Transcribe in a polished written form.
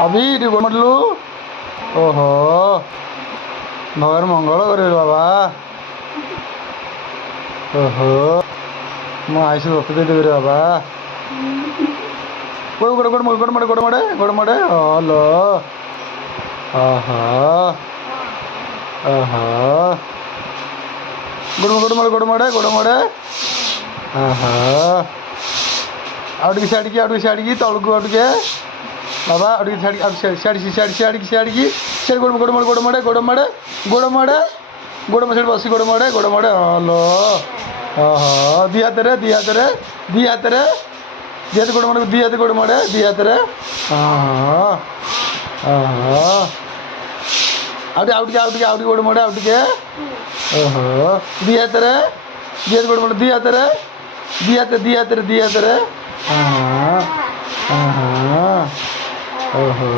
अभी मटलू ओहो भगवान मंगल करे बाबा ओहो मो आयुष रक्त दे देवे बाबा गोड़ गोड़ गोड़ गोड़ मड़े गोड़ मड़े गोड़ मड़े हलो गोड़ मड़े आउट की तौक आउटे बाबा सियाड़ी गोड़ मड़े बस गोड़ मड़े हलो दी हाथ गोड़ मड़े दी हाथ आउट गोड़ मड़े आउटे दी हाथ गोड़ मड़े दी हाथ ओहो